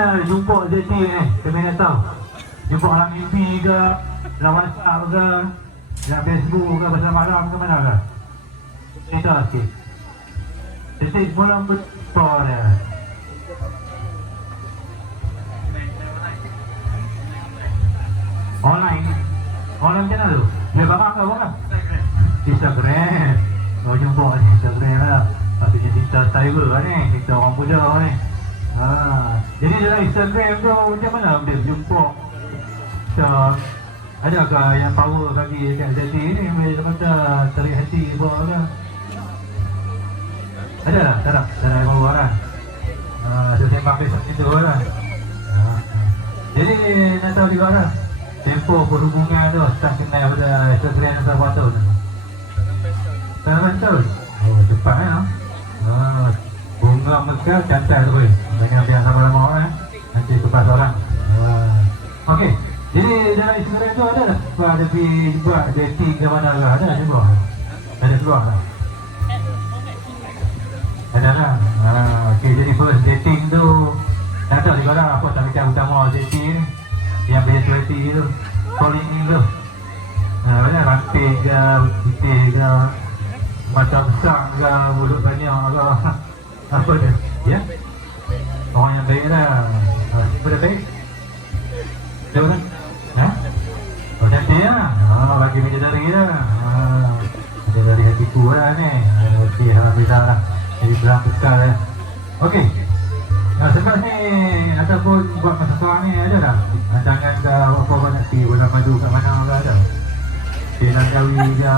Biasanya jumpa Kami nak tahu Jumpa orang mimpi ke Lawan WhatsApp ke Dalam Facebook ke Pasal malam ke mana ke? Cerita sikit. ZT semalam betul dia. Online Online macam mana tu? Dia barang ke barang? Instagram. Kau jumpa di Instagram lah. Maksudnya cerita cyber lah ni. Cerita orang muda ni ha. Jadi dalam Instagram tu macam mana dia jumpa so, Adakah yang power bagi kat Zati ni Bila kata tarik hati apa ke Ada tak? Tak ada? Tak ada yang power lah ha, Saya sembang besok itu lah ha. Jadi nak tahu juga lah Tempo perhubungan tu Start kenal pada Instagram dan sahabat tu Dalam tahun Oh cepat ya ah, Bunga mekar cantik tu boleh ada pergi buat dating ke mana ke Ada cuba Ada keluar tak Ada lah ah, Okey jadi first dating tu Tak tahu juga lah Apa tak macam utama dating ni Yang virtuality tu Calling in tu Nah, banyak ranting ke, putih ke, mata besar ke, mulut banyak ke, apa dia? Ya? Orang yang baik lah. Ah, Siapa dia baik? Ah, bagi bidadari lah. Ah, bidadari hatiku lah ni. Okey, Alhamdulillah lah. Jadi belang besar lah. Okey. Nah, sebab ni ataupun buat masa sekarang ni ada tak? Rancangan ke apa apa nak pergi bulan madu kat mana ke ada? Pilang Jawi ke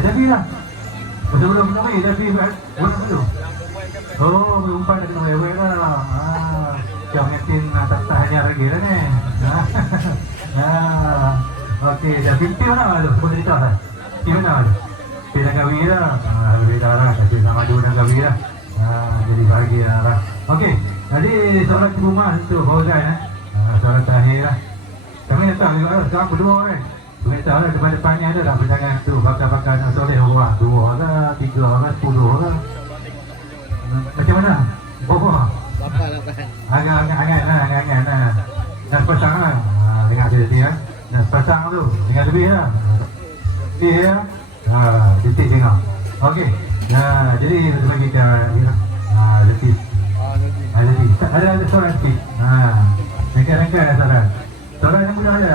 Ada pergi lah Betul-betul kita pergi Dah pergi bulan madu Oh, berumpan dah kena wewe lah ah, Kau mengatin tak tahannya lagi lah ni ah, ah, Okey, dah pintu mana tu? Kau cerita lah Pintu mana tu? Pilang Jawi lah. Ah, lah. Nak madu dan Jawi lah. Ah, Jadi bahagia lah Okey, jadi solat di rumah tu Fauzan eh. Ah, Solat terakhir lah. Kami datang juga lah, sekarang berdua kan Kami tahu lah. Depan-depannya ada lah Pejangan tu, bakar-bakar nak soleh. Orang Dua lah, tiga lah, sepuluh lah. Macam mana? Berapa? Lapan lapan. Agak-agak lah, agak-agak lah. Dan sepasang lah. Ha, Dengar cerita ya Dan sepasang tu, dengan lebih lah Lebih ya ha, Detik tengok Okey Nah, jadi kita bagi ke ha, Letih Ah nanti. ada lagi. Ada ada soalan sikit. Ha. Rengkat-rengkat ada soalan. Soalan yang mudah aja.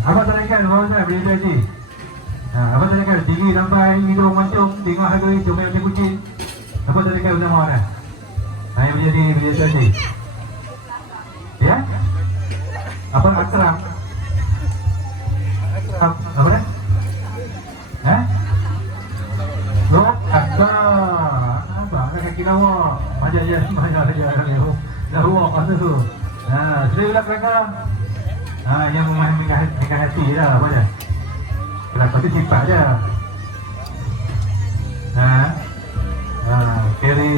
Apa tanyakan orang saya boleh jadi. Ha, apa tanyakan tinggi sampai hidung mancung, tengok harga itu macam kucing. Apa tanyakan bersama orang? Ha, yang menjadi boleh jadi. Ya? Apa akram? Akram. Dengan hati lah. Apa je? Kelakar tu sifat je. Ha? Ha, carry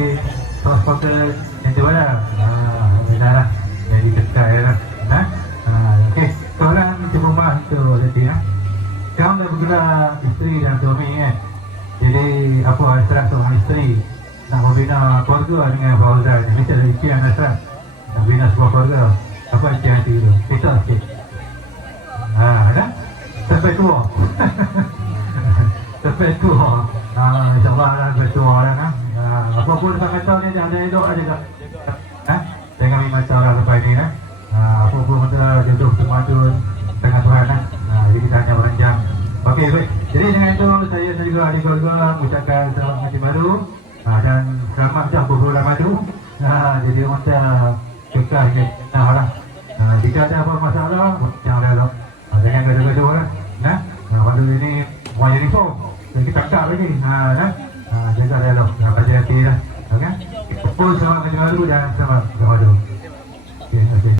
tos pocket yang tu lah. Ha, dah lah. Jadi kekal lah. Ha? Ha, okey. Soalan di rumah tu tadi ya. Sekarang dah bergerak isteri dan suami kan. Jadi apa hasrat seorang isteri nak membina keluarga dengan Fauzan ni mesti ada impian hasrat nak bina sebuah keluarga. Apa impian hati tu? Kita sikit. Ha kan sampai tua. Sampai tua. Ha, insyaAllah lah sampai tua lah kan ha, apa pun sampai tahun ni jangan elok aja tak ha? jangan ambil macam orang sampai ni kan ha, apa pun mata jodoh temadun dengan Tuhan kan ha, jadi kita hanya beranjang Okey, baik. Jadi dengan itu saya dan juga adik keluarga mengucapkan selamat haji baru ha, dan selamat dah berbulan madu. Ha, jadi masa kekal ke nah lah. Ha, jika ada apa masalah, jangan elok. Ha, jangan gaduh-gaduh lah. Nah, ha, madu ini mau jadi form. Dan kita tak lagi. Ha, nah. Ha, jangan elok. Ha, pada hati lah. Okey. Pun selamat haji baru dan selamat madu. Okey, terima kasih.